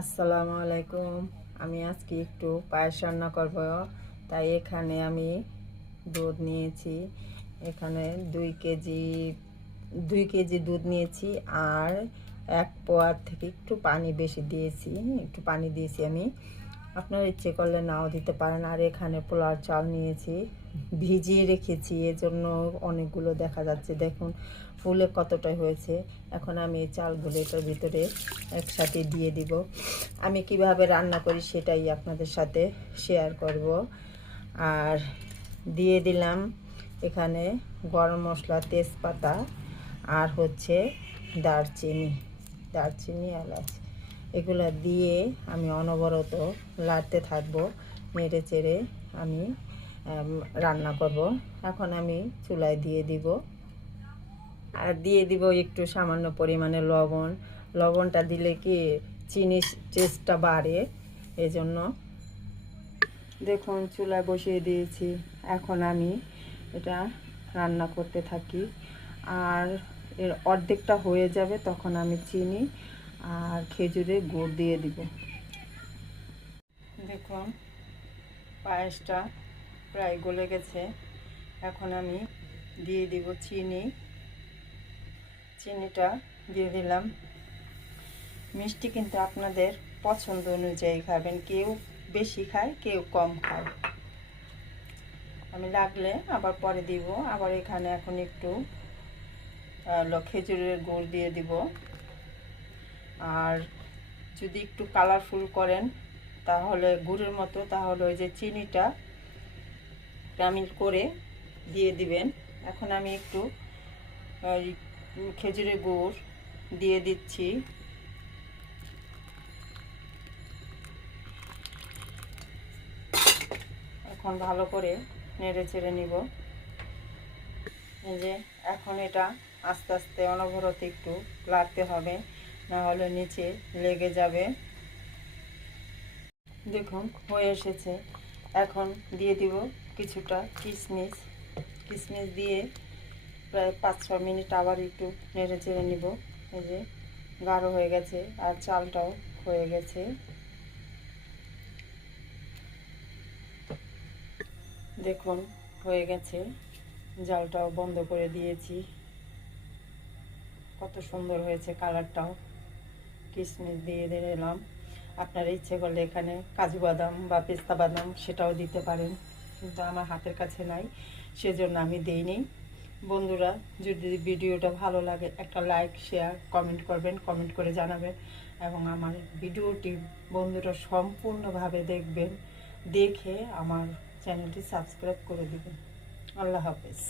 আসসালামু আলাইকুম। আমি আজকে একটু পায়েস রান্না করব, তাই এখানে আমি দুধ নিয়েছি। এখানে 2 কেজি দুধ নিয়েছি, আর 1 পোয়া থেকে একটু পানি বেশি দিয়েছি, একটু পানি দিয়েছি আমি। আপনারা ইচ্ছে করলে নাও দিতে পারেন। আর এখানে পোলার চাল নিয়েছি, ভিজিয়ে রেখেছি, এজন্য অনেকগুলো দেখা যাচ্ছে। দেখুন ফুলে কতটাই হয়েছে। এখন আমি এই চালগুলো এটার ভিতরে একসাথে দিয়ে দিব। আমি কিভাবে রান্না করি সেটাই আপনাদের সাথে শেয়ার করব। আর দিয়ে দিলাম এখানে গরম মশলা, তেজপাতা, আর হচ্ছে দারচিনি এলাচ। এগুলো দিয়ে আমি অনবরত লাড়তে থাকবো, নেড়ে চেড়ে আমি রান্না করব। এখন আমি চুলায় দিয়ে দিব, আর দিয়ে দিব একটু সামান্য পরিমাণে লবণ। লবণটা দিলে কি চিনির টেস্টটা বাড়ে, এজন্য। দেখুন চুলায় বসিয়ে দিয়েছি, এখন আমি এটা রান্না করতে থাকি। আর এর অর্ধেকটা হয়ে যাবে, তখন আমি চিনি আর খেজুরের গুড় দিয়ে দিব। দেখুন পায়েসটা প্রায় গলে গেছে। এখন আমি দিয়ে দিব চিনিটা দিয়ে দিলাম। মিষ্টি কিন্তু আপনাদের পছন্দ অনুযায়ী খাবেন, কেউ বেশি খায়, কেউ কম খায়। আমি লাগলে আবার পরে দিব। আবার এখানে এখন একটু খেজুরের গুড় দিয়ে দিব। আর যদি একটু কালারফুল করেন তাহলে গুড়ের মতো, তাহলে ওই যে চিনিটা গ্রামিন করে দিয়ে দিবেন। এখন আমি একটু খেজুরের গুড় দিয়ে দিচ্ছি। এখন ভালো করে নেড়ে চেড়ে নিব। এই যে এখন এটা আস্তে আস্তে অনবরত একটু লাড়তে হবে, না হলে নিচে লেগে যাবে। দেখুন হয়ে এসেছে। এখন দিয়ে দিব কিছুটা কিশমিশ দিয়ে প্রায় 5-6 মিনিট আবার একটু নেড়ে চেড়ে নিব। এই যে গাঢ় হয়ে গেছে, আর চালটাও হয়ে গেছে। দেখুন হয়ে গেছে, জালটাও বন্ধ করে দিয়েছি। কত সুন্দর হয়েছে কালারটাও। কিশমিশ দিয়ে দিলাম। আপনার ইচ্ছে করলে এখানে কাজু বাদাম বা পেস্তা বাদাম সেটাও দিতে পারেন, কিন্তু আমার হাতের কাছে নাই, সেজন্য আমি দেইনি। বন্ধুরা, যদি ভিডিওটা ভালো লাগে একটা লাইক, শেয়ার, কমেন্ট করবেন, কমেন্ট করে জানাবেন। এবং আমার ভিডিওটি বন্ধুরা সম্পূর্ণভাবে দেখবেন, দেখে আমার চ্যানেলটি সাবস্ক্রাইব করে দেবেন। আল্লাহ হাফেজ।